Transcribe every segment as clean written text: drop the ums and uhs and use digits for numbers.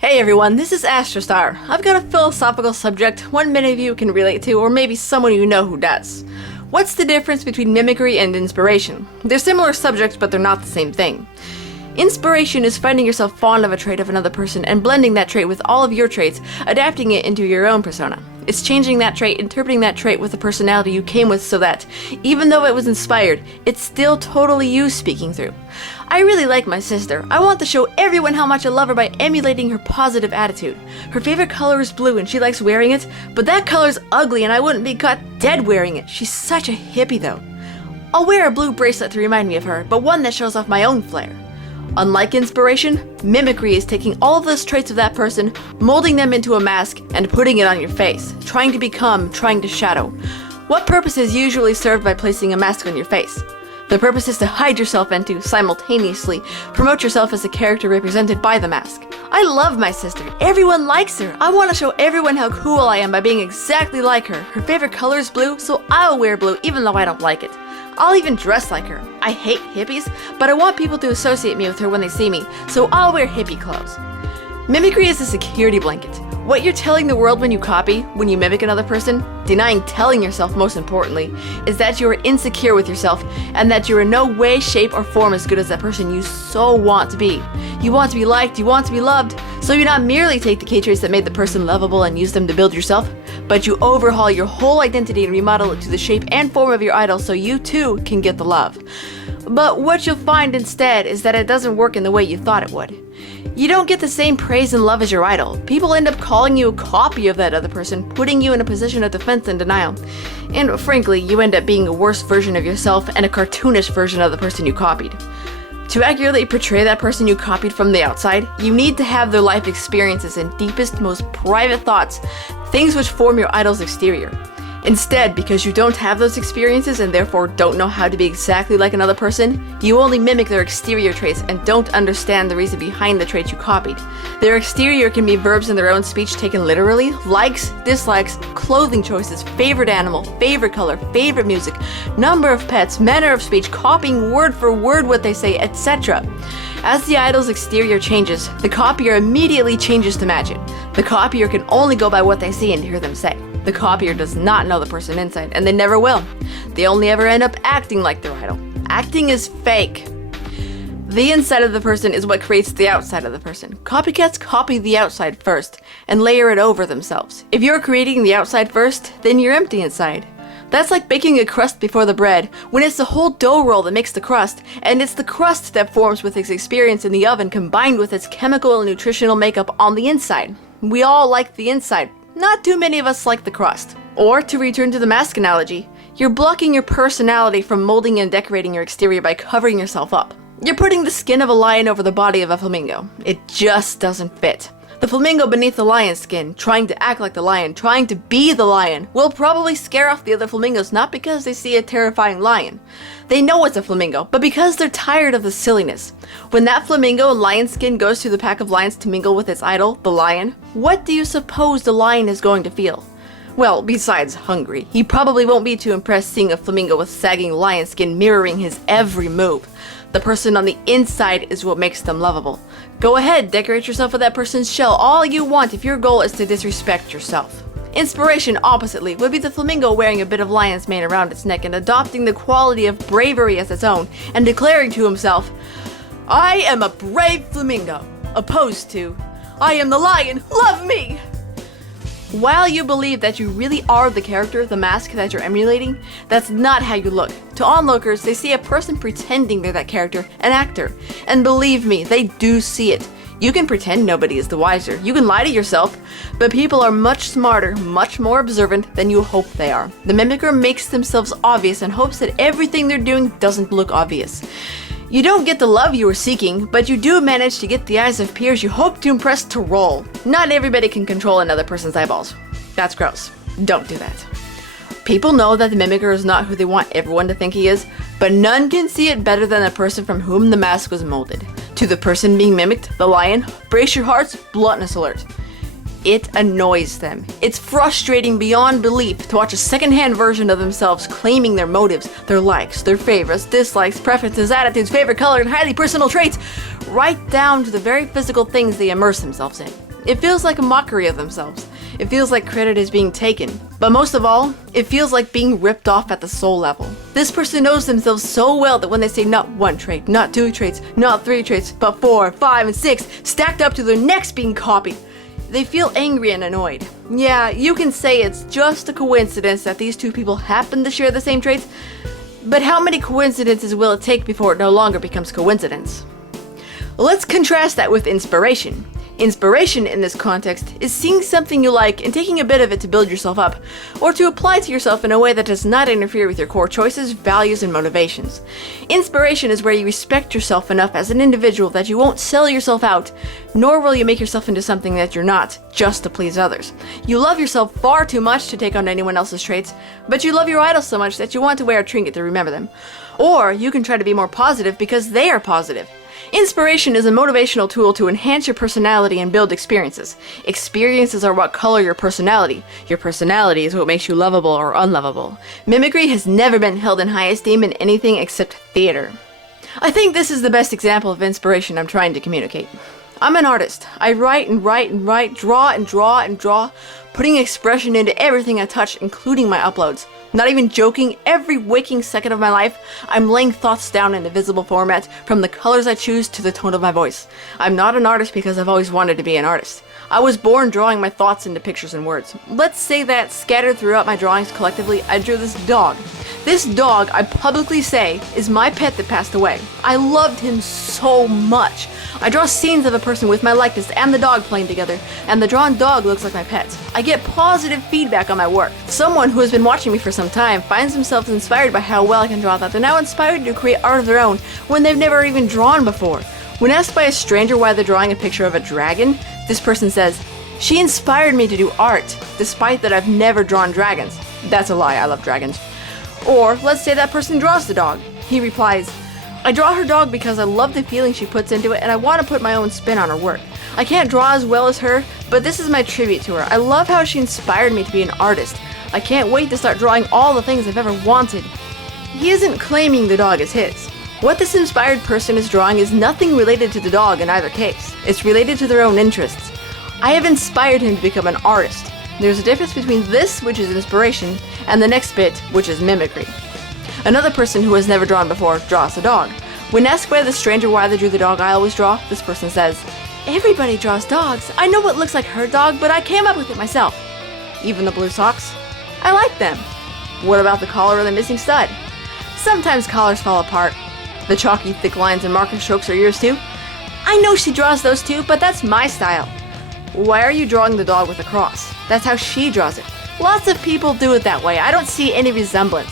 Hey everyone, this is Astrostar. I've got a philosophical subject one many of you can relate to, or maybe someone you know who does. What's the difference between mimicry and inspiration? They're similar subjects, but they're not the same thing. Inspiration is finding yourself fond of a trait of another person and blending that trait with all of your traits, adapting it into your own persona. It's changing that trait, interpreting that trait with the personality you came with so that, even though it was inspired, it's still totally you speaking through. I really like my sister. I want to show everyone how much I love her by emulating her positive attitude. Her favorite color is blue and she likes wearing it, but that color's ugly and I wouldn't be caught dead wearing it. She's such a hippie though. I'll wear a blue bracelet to remind me of her, but one that shows off my own flair. Unlike inspiration, mimicry is taking all of those traits of that person, molding them into a mask, and putting it on your face, trying to become, trying to shadow. What purpose is usually served by placing a mask on your face? The purpose is to hide yourself and to, simultaneously, promote yourself as a character represented by the mask. I love my sister. Everyone likes her. I want to show everyone how cool I am by being exactly like her. Her favorite color is blue, so I'll wear blue even though I don't like it. I'll even dress like her. I hate hippies, but I want people to associate me with her when they see me, so I'll wear hippie clothes. Mimicry is a security blanket. What you're telling the world when you copy, when you mimic another person, denying telling yourself most importantly, is that you are insecure with yourself and that you're in no way, shape, or form as good as that person you so want to be. You want to be liked, you want to be loved, so you not merely take the key traits that made the person lovable and use them to build yourself, but you overhaul your whole identity and remodel it to the shape and form of your idol so you too can get the love. But what you'll find instead is that it doesn't work in the way you thought it would. You don't get the same praise and love as your idol. People end up calling you a copy of that other person, putting you in a position of defense and denial. And frankly, you end up being a worse version of yourself and a cartoonish version of the person you copied. To accurately portray that person you copied from the outside, you need to have their life experiences and deepest, most private thoughts, things which form your idol's exterior. Instead, because you don't have those experiences and therefore don't know how to be exactly like another person, you only mimic their exterior traits and don't understand the reason behind the traits you copied. Their exterior can be verbs in their own speech taken literally, likes, dislikes, clothing choices, favorite animal, favorite color, favorite music, number of pets, manner of speech, copying word for word what they say, etc. As the idol's exterior changes, the copier immediately changes to match it. The copier can only go by what they see and hear them say. The copier does not know the person inside, and they never will. They only ever end up acting like their idol. Acting is fake. The inside of the person is what creates the outside of the person. Copycats copy the outside first, and layer it over themselves. If you're creating the outside first, then you're empty inside. That's like baking a crust before the bread, when it's the whole dough roll that makes the crust, and it's the crust that forms with its experience in the oven combined with its chemical and nutritional makeup on the inside. We all like the inside. Not too many of us like the crust. Or, to return to the mask analogy, you're blocking your personality from molding and decorating your exterior by covering yourself up. You're putting the skin of a lion over the body of a flamingo. It just doesn't fit. The flamingo beneath the lion's skin, trying to act like the lion, trying to be the lion, will probably scare off the other flamingos not because they see a terrifying lion. They know it's a flamingo, but because they're tired of the silliness. When that flamingo in lion skin goes to the pack of lions to mingle with its idol, the lion, what do you suppose the lion is going to feel? Well, besides hungry, he probably won't be too impressed seeing a flamingo with sagging lion skin mirroring his every move. The person on the inside is what makes them lovable. Go ahead, decorate yourself with that person's shell all you want if your goal is to disrespect yourself. Inspiration, oppositely, would be the flamingo wearing a bit of lion's mane around its neck and adopting the quality of bravery as its own, and declaring to himself, "I am a brave flamingo," opposed to, "I am the lion, love me!" While you believe that you really are the character, the mask that you're emulating, that's not how you look. To onlookers, they see a person pretending they're that character, an actor. And believe me, they do see it. You can pretend nobody is the wiser. You can lie to yourself, but people are much smarter, much more observant than you hope they are. The mimicker makes themselves obvious and hopes that everything they're doing doesn't look obvious. You don't get the love you were seeking, but you do manage to get the eyes of peers you hope to impress to roll. Not everybody can control another person's eyeballs. That's gross. Don't do that. People know that the mimicker is not who they want everyone to think he is, but none can see it better than the person from whom the mask was molded. To the person being mimicked, the lion, brace your hearts, bluntness alert. It annoys them. It's frustrating beyond belief to watch a secondhand version of themselves claiming their motives, their likes, their favorites, dislikes, preferences, attitudes, favorite color, and highly personal traits, right down to the very physical things they immerse themselves in. It feels like a mockery of themselves. It feels like credit is being taken. But most of all, it feels like being ripped off at the soul level. This person knows themselves so well that when they say not one trait, not two traits, not three traits, but 4, 5, and 6 stacked up to their necks being copied, they feel angry and annoyed. Yeah, you can say it's just a coincidence that these two people happen to share the same traits, but how many coincidences will it take before it no longer becomes coincidence? Let's contrast that with inspiration. Inspiration in this context is seeing something you like and taking a bit of it to build yourself up, or to apply to yourself in a way that does not interfere with your core choices, values, and motivations. Inspiration is where you respect yourself enough as an individual that you won't sell yourself out, nor will you make yourself into something that you're not, just to please others. You love yourself far too much to take on anyone else's traits, but you love your idols so much that you want to wear a trinket to remember them. Or you can try to be more positive because they are positive. Inspiration is a motivational tool to enhance your personality and build experiences. Experiences are what color your personality. Your personality is what makes you lovable or unlovable. Mimicry has never been held in high esteem in anything except theater. I think this is the best example of inspiration I'm trying to communicate. I'm an artist. I write and write and write, draw and draw and draw, putting expression into everything I touch, including my uploads. Not even joking, every waking second of my life, I'm laying thoughts down in a visible format, from the colors I choose to the tone of my voice. I'm not an artist because I've always wanted to be an artist. I was born drawing my thoughts into pictures and words. Let's say that, scattered throughout my drawings collectively, I drew this dog. This dog, I publicly say, is my pet that passed away. I loved him so much. I draw scenes of a person with my likeness and the dog playing together, and the drawn dog looks like my pet. I get positive feedback on my work. Someone who has been watching me for some time finds themselves inspired by how well I can draw that they're now inspired to create art of their own when they've never even drawn before. When asked by a stranger why they're drawing a picture of a dragon, this person says, "She inspired me to do art, despite that I've never drawn dragons." That's a lie, I love dragons. Or, let's say that person draws the dog. He replies, "I draw her dog because I love the feeling she puts into it and I want to put my own spin on her work. I can't draw as well as her, but this is my tribute to her. I love how she inspired me to be an artist. I can't wait to start drawing all the things I've ever wanted." He isn't claiming the dog is his. What this inspired person is drawing is nothing related to the dog in either case. It's related to their own interests. I have inspired him to become an artist. There's a difference between this, which is inspiration, and the next bit, which is mimicry. Another person who has never drawn before draws a dog. When asked by the stranger why they drew the dog I always draw, this person says, "Everybody draws dogs. I know what looks like her dog, but I came up with it myself." Even the blue socks? I like them. What about the collar or the missing stud? Sometimes collars fall apart. The chalky thick lines and marker strokes are yours too? I know she draws those too, but that's my style. Why are you drawing the dog with a cross? That's how she draws it. Lots of people do it that way. I don't see any resemblance.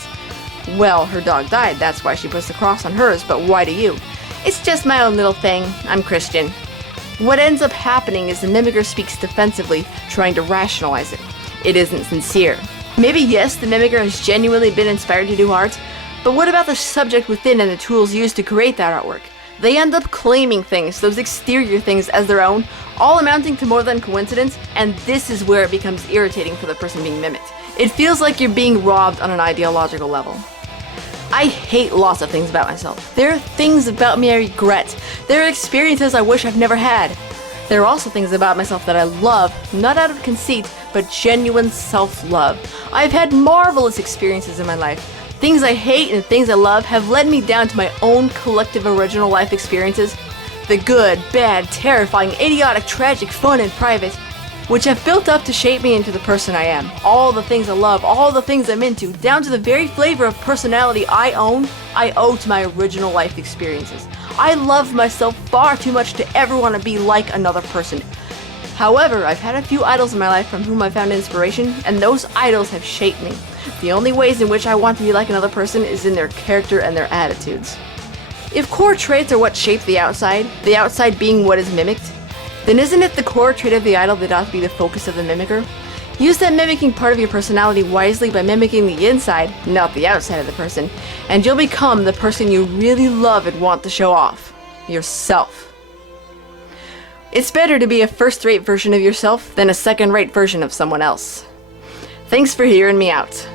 Well, her dog died, that's why she puts the cross on hers, but why do you? It's just my own little thing. I'm Christian. What ends up happening is the mimicker speaks defensively, trying to rationalize it. It isn't sincere. Maybe yes, the mimicker has genuinely been inspired to do art, but what about the subject within and the tools used to create that artwork? They end up claiming things, those exterior things, as their own, all amounting to more than coincidence, and this is where it becomes irritating for the person being mimicked. It feels like you're being robbed on an ideological level. I hate lots of things about myself. There are things about me I regret. There are experiences I wish I've never had. There are also things about myself that I love, not out of conceit, but genuine self-love. I've had marvelous experiences in my life. Things I hate and things I love have led me down to my own collective original life experiences. The good, bad, terrifying, idiotic, tragic, fun, and private, which have built up to shape me into the person I am. All the things I love, all the things I'm into, down to the very flavor of personality I own, I owe to my original life experiences. I love myself far too much to ever want to be like another person. However, I've had a few idols in my life from whom I found inspiration, and those idols have shaped me. The only ways in which I want to be like another person is in their character and their attitudes. If core traits are what shape the outside being what is mimicked, then isn't it the core trait of the idol that ought to be the focus of the mimicker? Use that mimicking part of your personality wisely by mimicking the inside, not the outside of the person, and you'll become the person you really love and want to show off. Yourself. It's better to be a first-rate version of yourself than a second-rate version of someone else. Thanks for hearing me out.